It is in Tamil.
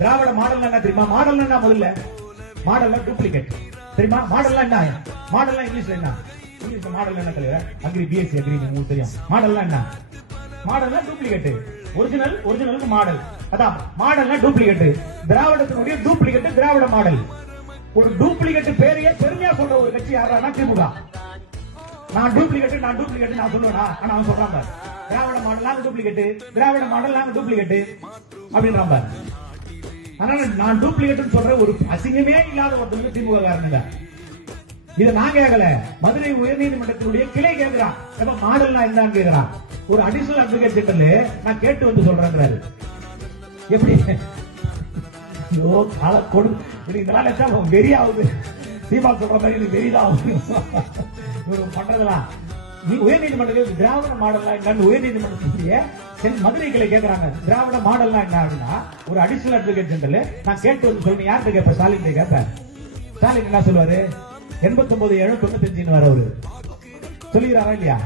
திராவிட மாடல் என்ன தெரியுமா? மாடல் என்ன? முதல்ல மாடல் டூப்ளிகேட் தெரியுமா? மாடல் என்ன? மாடல் இங்கிலீஷ்ல என்ன? இங்கிலீஷ்ல மாடல் என்ன தலைவர்? அக்ரி, பிஎஸ்சி அக்ரி உங்களுக்கு தெரியும். மாடல் என்ன? Model duplicate. ஒரிஜினலுக்கு மாடல். அதான் மாடல் டூப்ளிகேட். திராவிடத்தினுடைய டூப்ளிகேட் திராவிட மாடல். ஒரு டூப்ளிகேட் பேரையே பெருமையா சொல்ற ஒரு கட்சி யாரானா திமுக. நான் டூப்ளிகேட் நான் சொல்லுவேனா? ஆனா அவன் சொல்றான் பாரு, திராவிட model duplicate, Dravida model duplicate அப்படின்றான் பாரு. அதனால நான் டூப்ளிகேட் சொல்ற ஒரு அசிங்கமே இல்லாத ஒருத்தருக்கு திமுக காரணங்க. இதை நான் கேட்கல, மதுரை உயர்நீதிமன்றத்தினுடைய கிளை கேட்கிறான். மாடல் என்னன்னு கேட்கிறான். ஒரு அடிஷனல் அட்வொகேட் ஜெனரல் நான் கேட்டு வந்து சொல்றேங்கிறாரு. எப்படி இதெல்லாம் வெறியாகுது. சீமா சொல்ற மாதிரி வெறிதான் பண்றதெல்லாம். உயர்நீதிமன்றத்தில் திராவிட மாடல் என்னன்னு உயர்நீதிமன்றத்துடைய மதுரை கிளை கேட்கிறாங்க. திராவிட மாடல் என்ன அப்படின்னா ஒரு அடிஷனல் அட்வொகேட் ஜெனரல் நான் கேட்டு வந்து சொல்றேன். யார்கிட்ட கேட்ப? ஸ்டாலின் கேட்பேன். ஸ்டாலின் என்ன சொல்லுவாரு? 89 7 95 வர அவரு சொல்லுகிறாரா இல்லையா?